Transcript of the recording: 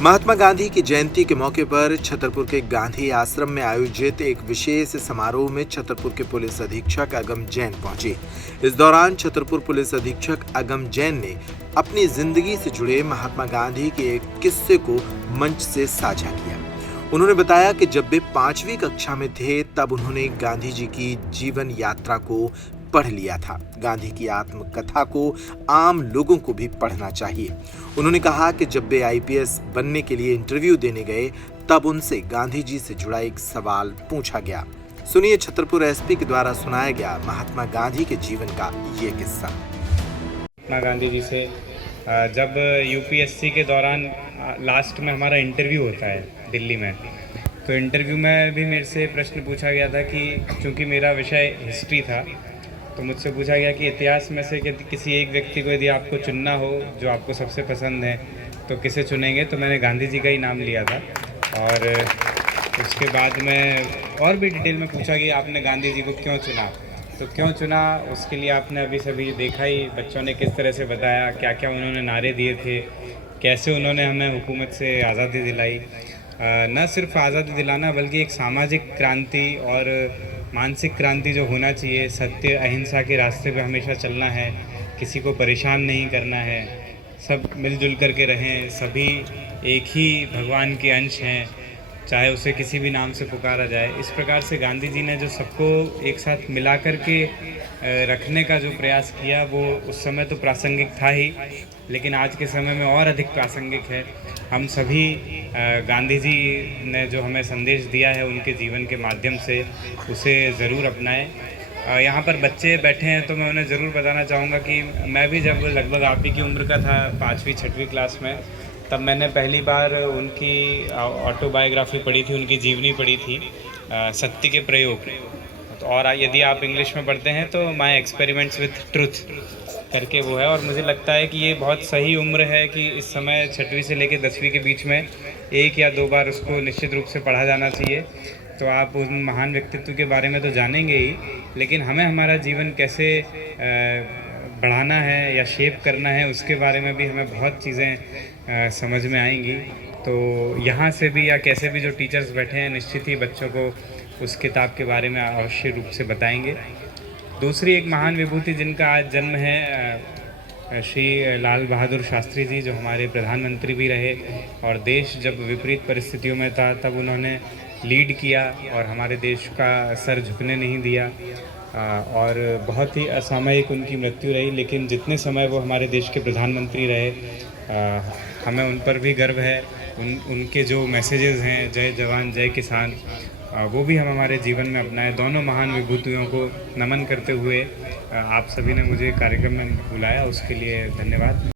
महात्मा गांधी की जयंती के मौके पर छतरपुर के गांधी आश्रम में आयोजित एक विशेष समारोह में छतरपुर के पुलिस अधीक्षक अगम जैन पहुंचे। इस दौरान छतरपुर पुलिस अधीक्षक अगम जैन ने अपनी जिंदगी से जुड़े महात्मा गांधी के एक किस्से को मंच से साझा किया। उन्होंने बताया कि जब वे 5वीं कक्षा में थे तब उन्होंने गांधी जी की जीवन यात्रा को पढ़ लिया था। गांधी की आत्मकथा को आम लोगों को भी पढ़ना चाहिए। उन्होंने कहा कि जब वे आईपीएस बनने के लिए इंटरव्यू देने गए तब उनसे गांधी जी से जुड़ा एक सवाल पूछा गया। सुनिए छतरपुर एसपी के द्वारा सुनाया गया महात्मा गांधी के जीवन का ये किस्सा। महात्मा गांधी जी से जब यूपीएससी के दौरान लास्ट में हमारा इंटरव्यू होता है दिल्ली में, तो इंटरव्यू में भी मेरे से प्रश्न पूछा गया था कि चूँकि मेरा विषय हिस्ट्री था तो मुझसे पूछा गया कि इतिहास में से किसी एक व्यक्ति को यदि आपको चुनना हो जो आपको सबसे पसंद है तो किसे चुनेंगे। तो मैंने गांधी जी का ही नाम लिया था। और उसके बाद में और भी डिटेल में पूछा कि आपने गांधी जी को क्यों चुना, तो क्यों चुना उसके लिए आपने अभी सभी देखा ही, बच्चों ने किस तरह से बताया, क्या क्या उन्होंने नारे दिए थे, कैसे उन्होंने हमें हुकूमत से आज़ादी दिलाई। न सिर्फ आज़ादी दिलाना बल्कि एक सामाजिक क्रांति और मानसिक क्रांति जो होना चाहिए, सत्य अहिंसा के रास्ते पे हमेशा चलना है, किसी को परेशान नहीं करना है, सब मिलजुल करके रहें, सभी एक ही भगवान के अंश हैं, चाहे उसे किसी भी नाम से पुकारा जाए। इस प्रकार से गांधी जी ने जो सबको एक साथ मिला कर के रखने का जो प्रयास किया वो उस समय तो प्रासंगिक था ही, लेकिन आज के समय में और अधिक प्रासंगिक है। हम सभी गांधी जी ने जो हमें संदेश दिया है उनके जीवन के माध्यम से उसे ज़रूर अपनाएं। यहाँ पर बच्चे बैठे हैं तो मैं उन्हें ज़रूर बताना चाहूँगा कि मैं भी जब लगभग आप ही की उम्र का था 5वीं 6वीं क्लास में, तब मैंने पहली बार उनकी ऑटोबायोग्राफी पढ़ी थी, उनकी जीवनी पढ़ी थी, सत्य के प्रयोग। तो और यदि आप इंग्लिश में पढ़ते हैं तो माय एक्सपेरिमेंट्स विथ ट्रुथ करके वो है। और मुझे लगता है कि ये बहुत सही उम्र है कि इस समय 6वीं से लेकर 10वीं के बीच में 1 या 2 बार उसको निश्चित रूप से पढ़ा जाना चाहिए। तो आप उन महान व्यक्तित्व के बारे में तो जानेंगे ही, लेकिन हमें हमारा जीवन कैसे बढ़ाना है या शेप करना है उसके बारे में भी हमें बहुत चीज़ें समझ में आएंगी। तो यहाँ से भी या कैसे भी जो टीचर्स बैठे हैं निश्चित ही बच्चों को उस किताब के बारे में अवश्य रूप से बताएंगे। दूसरी एक महान विभूति जिनका आज जन्म है, श्री लाल बहादुर शास्त्री जी, जो हमारे प्रधानमंत्री भी रहे और देश जब विपरीत परिस्थितियों में था तब उन्होंने लीड किया और हमारे देश का सर झुकने नहीं दिया। और बहुत ही असामयिक उनकी मृत्यु रही, लेकिन जितने समय वो हमारे देश के प्रधानमंत्री रहे हमें उन पर भी गर्व है। उनके जो मैसेजेस हैं, जय जवान जय किसान, वो भी हम हमारे जीवन में अपनाएं। दोनों महान विभूतियों को नमन करते हुए आप सभी ने मुझे कार्यक्रम में बुलाया, उसके लिए धन्यवाद।